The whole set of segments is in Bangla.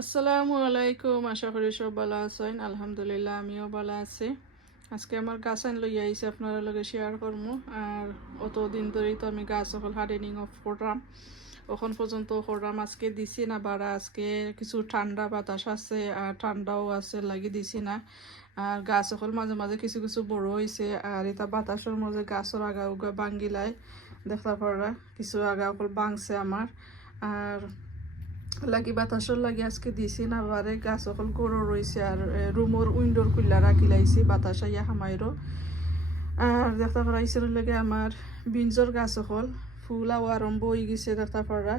আসসালামু আলাইকুম, আশা করি সব ভালো আছেন। আলহামদুলিল্লাহ, আমিও ভালো আছি। আজকে আমার গাছ আইন লই আইসি আপনার লগে শেয়ার করব আর অত দিন ধরেই তো আমি গাছ সকল হার্ডেনিং অফ করলাম। ওখন পর্যন্ত করলাম, আজকে দিছি না বাড়া আজকে কিছু ঠান্ডা বাতাস আছে, আর ঠান্ডাও আছে, লাগি দিছি না। আর গাছ সকল মাঝে মাঝে কিছু কিছু বড় হয়েছে আর এটা বাতাসের মাঝে গাছের আগা উগা ভাঙ্গিলাই দেখতে পারা কিছু আগা অকল ভাঙছে আমার। আর লাগি বাতাসর লাগি আজকে দিছি না বারে গাছ অকল গরু রয়েছে আর রুমর উইন্ডোর খুললা রাখি লাইছি, বাতাস আইয়া হামাইরো আর দেখতে পারা ইসের লাগে আমার বিঞ্জর গাছ অকল ফুলাও আরম্ভ হয়ে গেছে দেখতে পারা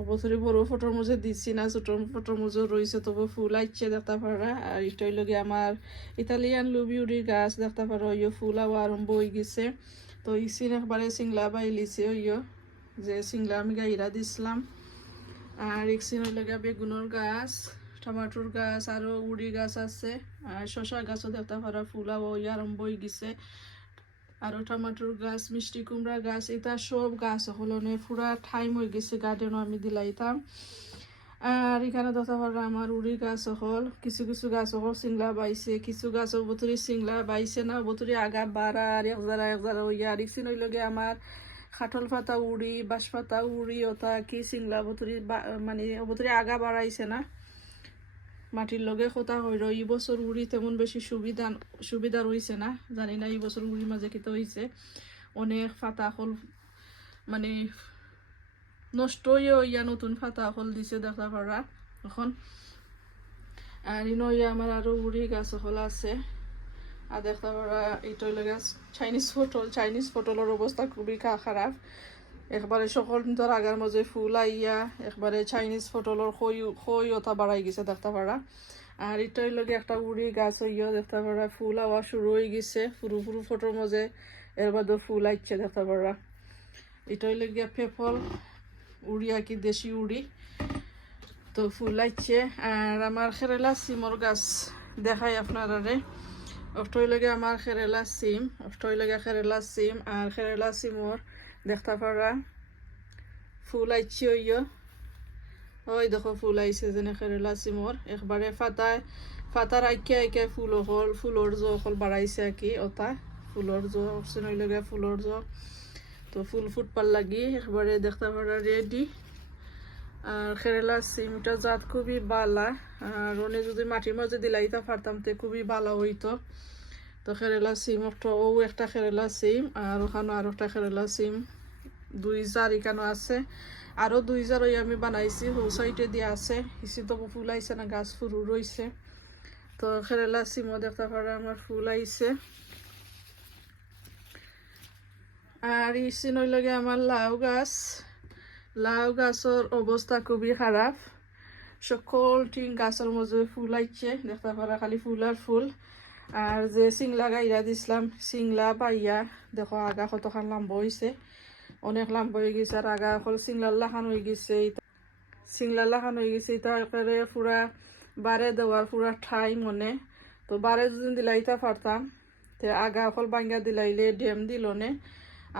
অবসরে বড় ফটোর মধ্যে দিচ্ছি না ছোট ফটোর মধ্যে রয়েছে তবু ফুল আইছে দেখতে পারা আর এটাই লগে আমার ইতালিয়ান লুবিউরির গাছ দেখতে পারো ইয়ে ফুলাও আরম্ভ হয়ে গেছে। তো ইসিন একবারে সিংলা বাইলিছে ইয়ে যে সিংলা আমি গাইরা দিছিলাম। আর ইকসিন লাগে বেগুনের গাছ, টমাটোর গাছ আরও উড়ি গাছ আছে, আর শশা গাছও দেখতে পারা ফুলাও আরম্ভ হয়ে গেছে। আরও টমাটোর গাছ, মিষ্টি কুমড়া গাছ এটা সব গাছ হলনে পুরা টাইম হয়ে গেছে গার্ডেনও আমি দিলাইতাম। আর এখানে দেখা পারা আমার উড়ি গাছ হল, কিছু কিছু গাছ হল সিংলা বাইছে, কিছু গাছ বতরি সিংলা বাইছে না বতরি আগা বাড়া আর এক জারা এক জারা ইয়া আর ইকসিন লগে আমার খাটল পাতা উড়ি, বাঁশ পাতা উড়ি ওটা কি সিংলা বতরি মানে বতরি আগা বাড়াইছে না? মাটির লগে খোতা হইল এই বছর উড়ি তেমন বেশি সুবিধা সুবিধা রয়েছে না? জানি না এই বছর উড়ির মাঝে কিতে হয়েছে অনেক ফাতা হল মানে নষ্ট ইয়া নতুন ফাতা হল দিছে দেখা পারা এখন আর ইনো ইয়া আমার আরও উড়ি গাছ হল আছে। আর দেখতে পারা এইটাই লাগে চাইনিজ পটল চাইনিজ পটলের অবস্থা খুবই খারাপ একবারে সকল তোর আগার মাঝে ফুল আইয়া একবারে চাইনিজ পটলের খই খই ওটা বাড়াই গেছে, দেখতে পারা আর এটাই লগে একটা উড়ি গাছ হইয়া দেখতে পারা ফুল আওয়া শুরু হয়ে গেছে ফুরু ফুরু ফটোর মাঝে এর বাদে ফুল আইছে, দেখতে পারা এটাই লগে পেপল উড়িয়া কি দেশি উড়ি তো ফুল আইছে। আর আমার খেরেলা সিমর গাছ দেখাই আপনারারে আমার খেরেলা সিম অষ্টই লাগে খেরেলা সিম আর খেরেলা সিমর দেখতে পারা ফুল আইছে ওইয় ওই দেখো ফুল আইছে যেনে খেরেলা সিমর একবারে ফাতায় ফাতার আইকে আইকে ফুল হল ফুলর জ অকল বাড়াইছে আর কি ওটা ফুলর জ চিনই লাগে ফুলর তো ফুল ফুটপার লাগি একবারে দেখতে পারা রেডি আর খেরেলা সিমটা জাত খুবই বালা, আর অনেক যদি মাটির মাঝে দিলাইতে পারতাম তে খুবই ভালো হইতো। তো খেরেলা সিম একটা, ও একটা খেরেলা সিম, আর ওখানে আর একটা খেরেলা সিম, দুই জার এখানে আছে। আরও দুই জার ওই আমি বানাইছি হো সাইডে দিয়ে আছে। ইসি তো ফুল আইছে না, গাছ ফুরু রইছে। তো খেরেলা সিমও দেখতে পারে আমার ফুল আইছে। আর ইসি নইলগে আমার লাউ গাছ। লাউ গাছের অবস্থা খুবই খারাপ সকল টিং গাছের মধ্যে ফুল আইছে দেখতে পারা খালি ফুল আর ফুল। আর যে সিংলা গাইরা দিছিলাম সিংলা পাইয়া দেখো আগা কতখান লাম্ব হয়েছে অনেক লাম্ব হয়ে গেছে আর আগা অকল সিংলার লাখান হয়ে গেছে। সিংলার লাখান হয়ে গেছে। এটা একেবারে পুরা বারে দেওয়ার পুরা ঠাই মনে। তো বারে যদি দিলাইতা পারতাম তে আগা অকল বাঙ্গা দিলাইলে, ডেম দিল নে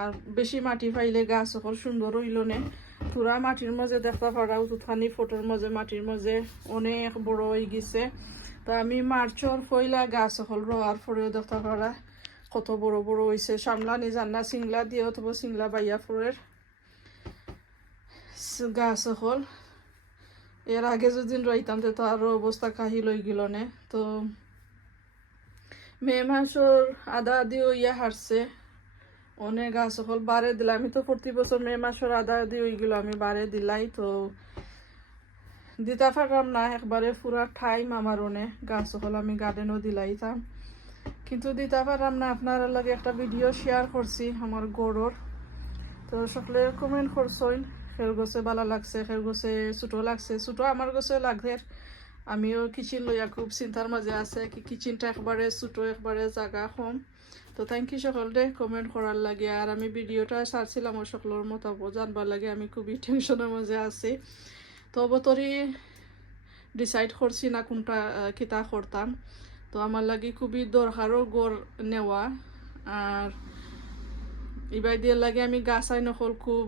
আর বেশি মাটি পাইলে গাছ অকল সুন্দর হইল নে পুরা মাটির মাঝে দেখতে পারা উঠানি ফটোর মাঝে, মাটির মাঝে অনেক বড় হয়ে গেছে। তো আমি মার্চর ফইলা গাছ হল রোয়ার পরেও দেখতে পারা কত বড় বড় হয়েছে সামলানি জান্না সিংলা দিয়ে অথবা সিংলা বাইয়া ফুরের গাছ হল। এর আগে যদি রইতাম তো আরও অবস্থা কাহিল হয়ে গেল নে। তো মে মাসর আদা আদি ইয়া হারছে অনেক গাছ হল, বারে দিলাম আমি তো প্রতি বছর মে মাসের আদা আদি হয়ে গেল আমি বারে দিলাই তো। দিতে পারলাম না, একবারে পুরা ঠাইম আমার অনে গাছ হল, আমি গার্ডেনও দিলাইতাম কিন্তু দিতে পারলাম না, আপনার লগে একটা ভিডিও শেয়ার করছি, আমার গড়র তো সকলে কমেন্ট করছইন খের গছে ভালো লাগছে খের গছে ছোটো লাগছে, ছোটো আমার গছে লাগছে। আমিও কিচেন লইয়া খুব চিন্তার মাঝে আছে কি কিচেনটা একবারে ছোটো, একবারে জায়গা কম। তো থ্যাংক ইউ সকলকে কমেন্ট করার লাগে। আর আমি ভিডিওটা ছাড়ছিলাম ওর সকলের মতামত জানবার লাগে, আমি খুবই টেনশনের মাঝে আছি। তো অবতরি ডিসাইড করছি না কোনটা কিতা করতাম। তো আমার লাগে খুবই দরকারও গড় নেওয়া। আর ইবাই দিয়ে লাগে আমি গাছ আই নকল খুব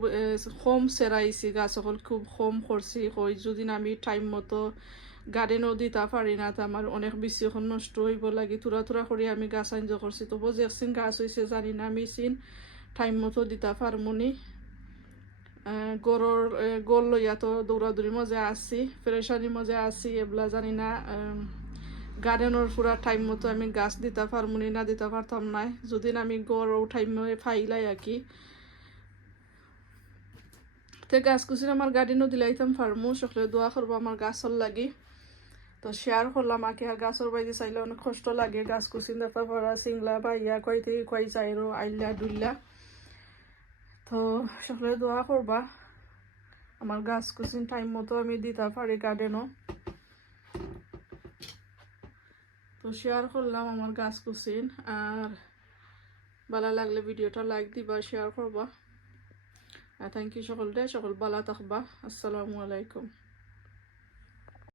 কম সেরাইছি, গাছ সকল খুব কম করছি। কই যদি আমি টাইম মতো গার্ডেনও দিতে পারি না, তো আমার অনেক বেশি এখন নষ্ট হইব লাগি। থোড়া থোড়া করে আমি গাছ আইনজ করছি তবু যে একদিন গাছ হয়েছে জানি না, আমি চিন টাইম মতো দিতে পারমুনি গরর গল লইয়া তো দৌড়াদৌড়ির মজা আসছি ফ্রেশানির মজা আসছি এগুলা জানি না গার্ডেনের পুরা টাইম মতো আমি গাছ দিতে পারমুনি না দিতে পারতাম না যদি আমি গড় টাইম ফাইলাই আর কি তে গাছ কুচিন আমার গার্ডেনও দিলাইতাম পারমু সকলে দোয়া করব আমার গাছর লাগি। তো শেয়ার করলাম আগে আর গাছর বাইরে চাইলে অনেক কষ্ট লাগে। গাছ কুচিন দেখা পড়া সিংলা বা ইয়া কয় কয় যাইরো আইলা ডুইলা তো সকলে দোয়া করবা আমার গাছ কুচিন টাইম মতো আমি দিতে পারি গার্ডেনও তো শেয়ার করলাম আমার গাছ কুচিন আর ভালো লাগলে ভিডিওটা লাইক দিবা শেয়ার করবা থ্যাংক ইউ সকলকে সকল ভালো থাকবা। আসসালামু আলাইকুম।